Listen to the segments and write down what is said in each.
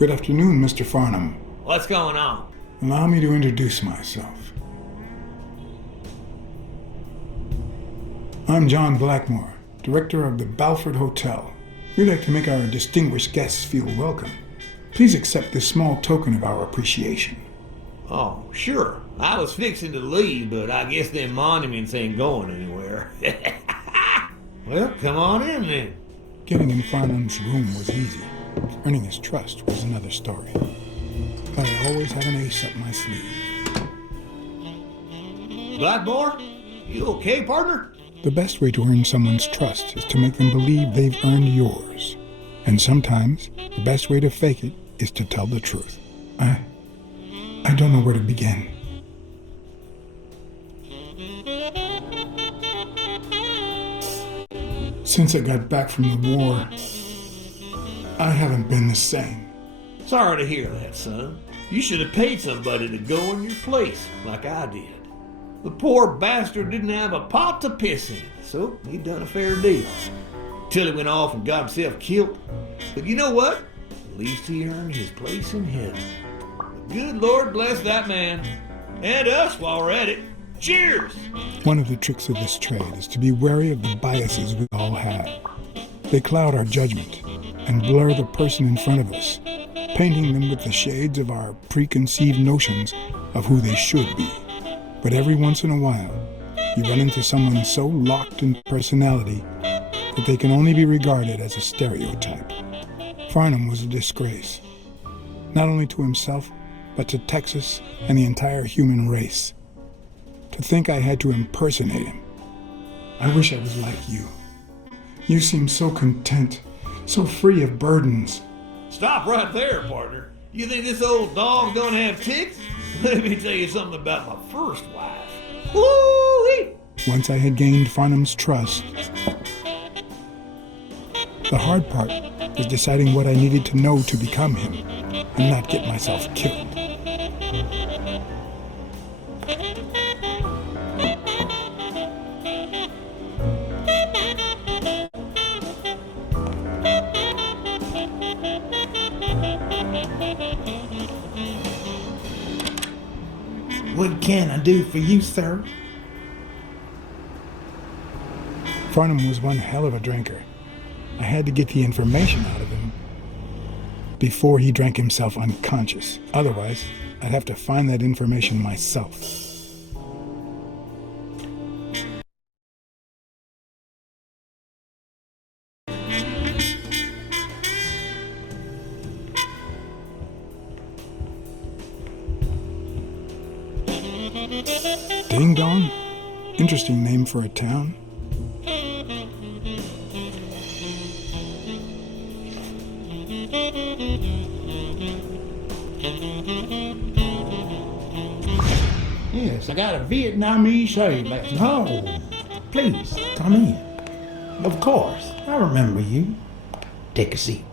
Good afternoon, Mr. Farnham. What's going on? Allow me to introduce myself. I'm John Blackmore, director of the Balford Hotel. We'd like to make our distinguished guests feel welcome. Please accept this small token of our appreciation. Oh, sure. I was fixing to leave, but I guess them monuments ain't going anywhere. Well, come on in then. Getting in Farnham's room was easy. Earning his trust was another story. But I always had an ace up my sleeve. Blackmore? You okay, partner? The best way to earn someone's trust is to make them believe they've earned yours. And sometimes, the best way to fake it is to tell the truth. I don't know where to begin. Since I got back from the war, I haven't been the same. Sorry to hear that, son. You should have paid somebody to go in your place, like I did. The poor bastard didn't have a pot to piss in, so he done a fair deal. Till he went off and got himself killed. But you know what? At least he earned his place in heaven. Good Lord bless that man. And us while we're at it. Cheers! One of the tricks of this trade is to be wary of the biases we all have. They cloud our judgment and blur the person in front of us, painting them with the shades of our preconceived notions of who they should be. But every once in a while, you run into someone so locked in personality that they can only be regarded as a stereotype. Farnham was a disgrace, not only to himself, but to Texas and the entire human race. To think I had to impersonate him. I wish I was like you. You seem so content, so free of burdens. Stop right there, partner. You think this old dog's gonna have ticks? Let me tell you something about my first wife. Woo-wee! Once I had gained Farnham's trust, the hard part was deciding what I needed to know to become him and not get myself killed. What can I do for you, sir? Farnham was one hell of a drinker. I had to get the information out of him before he drank himself unconscious. Otherwise, I'd have to find that information myself. Ding Dong? Interesting name for a town. Yes, I got a Vietnamese shave at home. Please, come in. Of course, I remember you. Take a seat.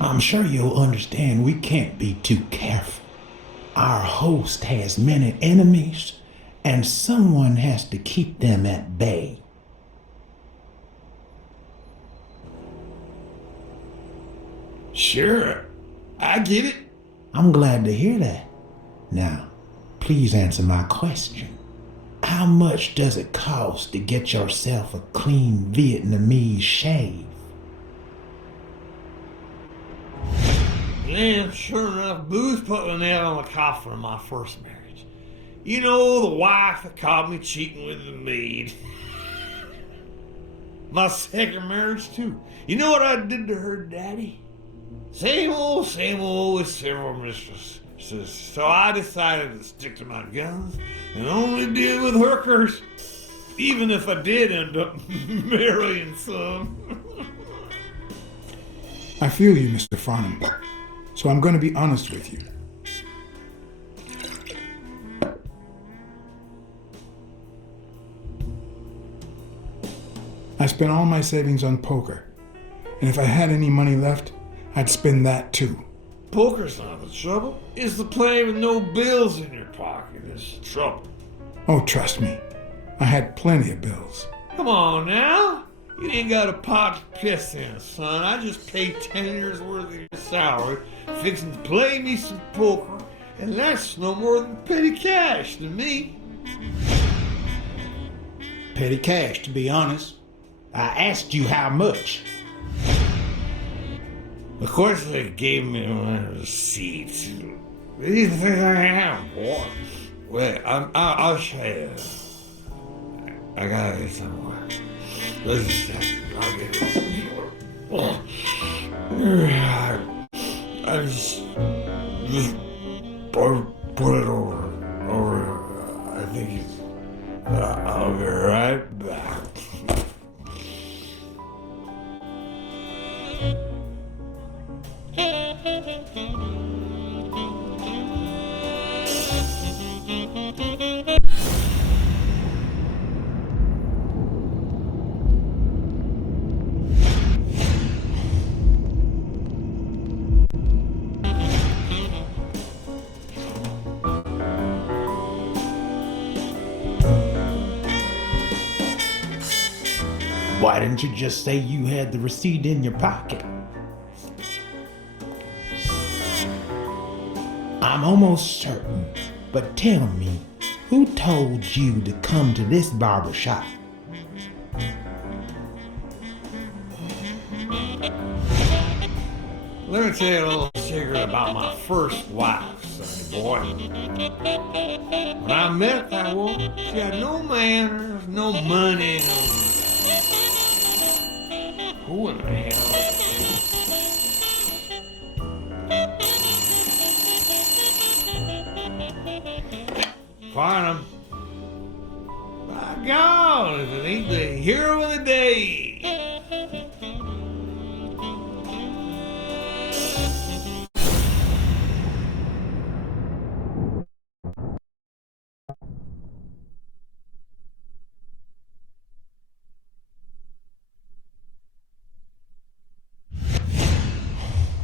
I'm sure you'll understand we can't be too careful. Our host has many enemies, and someone has to keep them at bay. Sure, I get it. I'm glad to hear that. Now, please answer my question. How much does it cost to get yourself a clean Vietnamese shave? Yeah, sure enough, booze put the nail on the coffin of my first marriage. You know, the wife that caught me cheating with the maid. My second marriage, too. You know what I did to her daddy? Same old with several mistresses. So I decided to stick to my guns and only deal with hookers, even if I did end up marrying some. I feel you, Mr. Farnham. So I'm going to be honest with you. I spent all my savings on poker, and if I had any money left, I'd spend that too. Poker's not the trouble. It's the playing with no bills in your pocket that's the trouble. Oh, trust me, I had plenty of bills. Come on now. You ain't got a pot to piss in, son. I just paid 10 years worth of your salary fixing to play me some poker, and that's no more than petty cash to me. Petty cash, to be honest. I asked you how much. Of course they gave me my receipts. What do you think I am, boy? Wait, I'll show you. I got it somewhere. Let's just I'll get it. I just put it over. I think it's. I'll be right back. Why didn't you just say you had the receipt in your pocket? I'm almost certain, but tell me, who told you to come to this barber shop? Let me tell you a little secret about my first wife, sonny boy. When I met that woman, she had no manners, no money, no... Who in the hell? Find him. By God, if it ain't the hero of the day.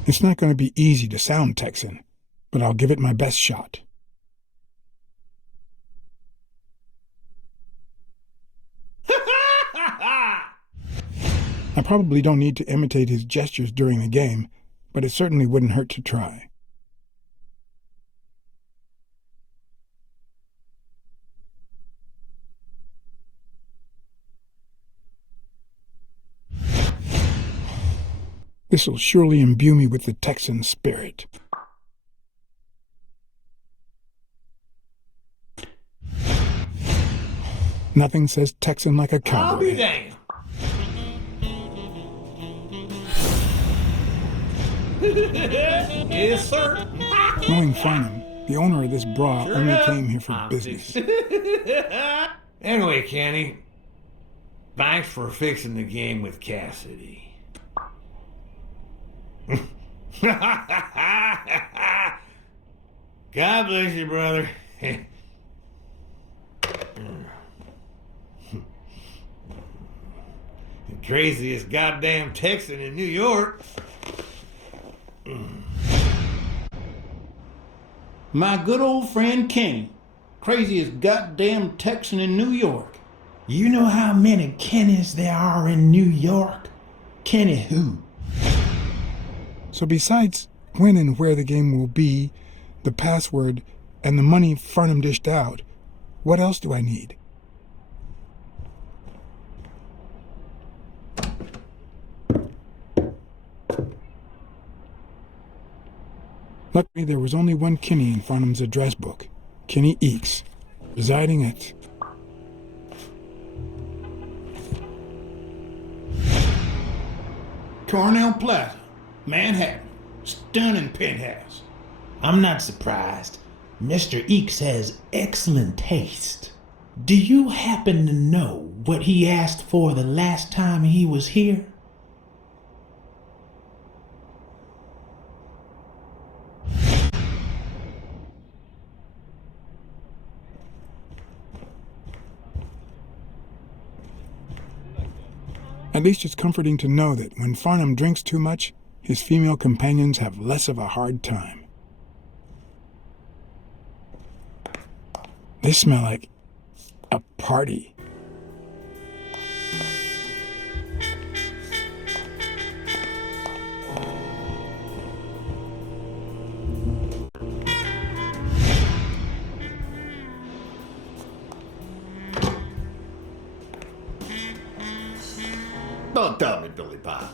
It's not going to be easy to sound Texan, but I'll give it my best shot. I probably don't need to imitate his gestures during the game, but it certainly wouldn't hurt to try. This'll surely imbue me with the Texan spirit. Nothing says Texan like a cowboy. I'll be damned. Yes, sir. Knowing Farnham, the owner of this brawl only came here for business. Anyway, Kenny, thanks for fixing the game with Cassidy. God bless you, brother. The craziest goddamn Texan in New York. My good old friend Kenny, craziest goddamn Texan in New York. You know how many Kennys there are in New York? Kenny who? So besides when and where the game will be, the password, and the money Farnham dished out, what else do I need? Luckily, there was only one Kinney in Farnham's address book, Kinney Eakes, residing at... Cornell Plaza, Manhattan. Stunning penthouse. I'm not surprised. Mr. Eakes has excellent taste. Do you happen to know what he asked for the last time he was here? At least it's comforting to know that when Farnham drinks too much, his female companions have less of a hard time. They smell like a party. Don't tell me, Billy Bob.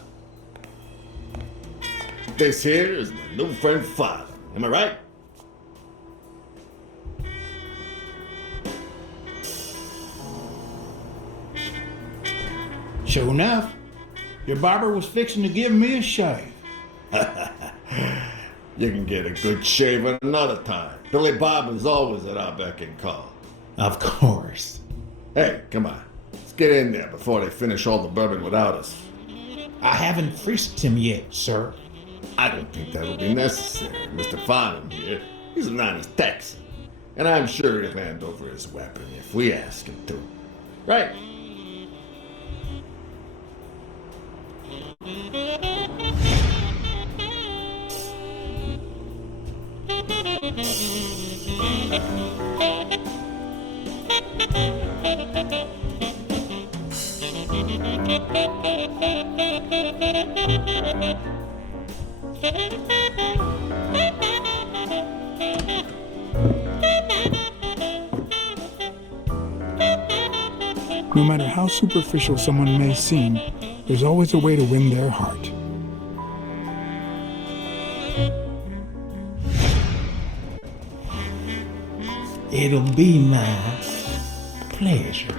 This here is my new friend Father. Am I right? Sure enough, your barber was fixing to give me a shave. You can get a good shave another time. Billy Bob is always at our beck and call. Of course. Hey, come on. Let's get in there before they finish all the bourbon without us. I haven't frisked him yet, sir. I don't think that'll be necessary. Mr. Farnham here, he's an honest Texan. And I'm sure he'll hand over his weapon if we ask him to. Right? No matter how superficial someone may seem, there's always a way to win their heart. It'll be my pleasure.